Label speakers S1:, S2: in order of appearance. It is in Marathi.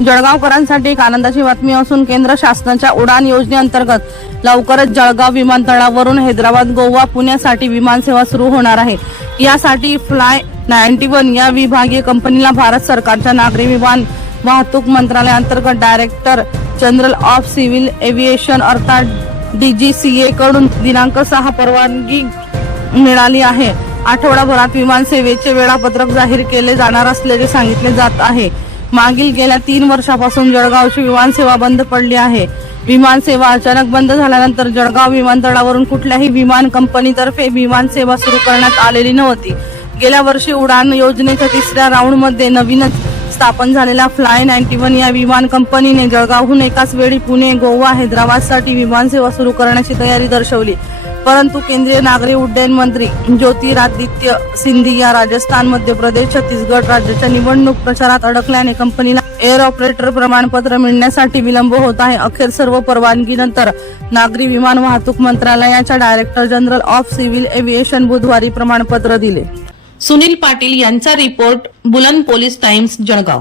S1: जळगावकरांसाठी एक आनंदाची बातमी असून केंद्र शासनाच्या उडान योजनेअंतर्गत लवकरच जळगाव विमानतळावरून हैदराबाद गोवा पुण्यासाठी विमानसेवा सुरू होणार आहे. यासाठी फ्लाय नाईन्टी वन या विभागीय कंपनीला भारत सरकारच्या नागरी विमान वाहतूक मंत्रालयाअंतर्गत director general of civil aviation अर्थात डीजीसीए कडून दिनांक सहा परवानगी मिळाली आहे. आठवडाभरात विमानसेवेचे वेळापत्रक जाहीर केले जाणार असल्याचे सांगितले जात आहे. मागील गेल्या तीन वर्षापासून जळगावची विमानसेवा बंद पडली आहे. विमानसेवा अचानक बंद झाल्यानंतर जळगाव विमानतळावरून कुठल्याही विमान कंपनीतर्फे विमानसेवा सुरू करण्यात आलेली नव्हती. गेल्या वर्षी उडान योजनेच्या तिसऱ्या राऊंडमध्ये नवीनच स्थापन झालेल्या फ्लाय नाईन्टी वन या विमान कंपनीने जळगावहून एकाच वेळी पुणे गोवा हैदराबादसाठी विमानसेवा सुरू करण्याची तयारी दर्शवली. परंतु केंद्रीय नागरी उड्डयन मंत्री ज्योतिरादित्य सिंधिया राजस्थान मध्य प्रदेश छत्तीसगड राज्याच्या निवडणूक प्रचारात अडकल्याने कंपनीला एअर ऑपरेटर प्रमाणपत्र मिळण्यासाठी विलंब होत आहे. अखेर सर्व परवानगीनंतर नागरी विमान वाहतूक मंत्रालयाच्या director general of civil aviation बुधवारी प्रमाणपत्र दिले.
S2: सुनील पाटील यांचा रिपोर्ट बुलंद पोलीस टाइम्स जळगाव.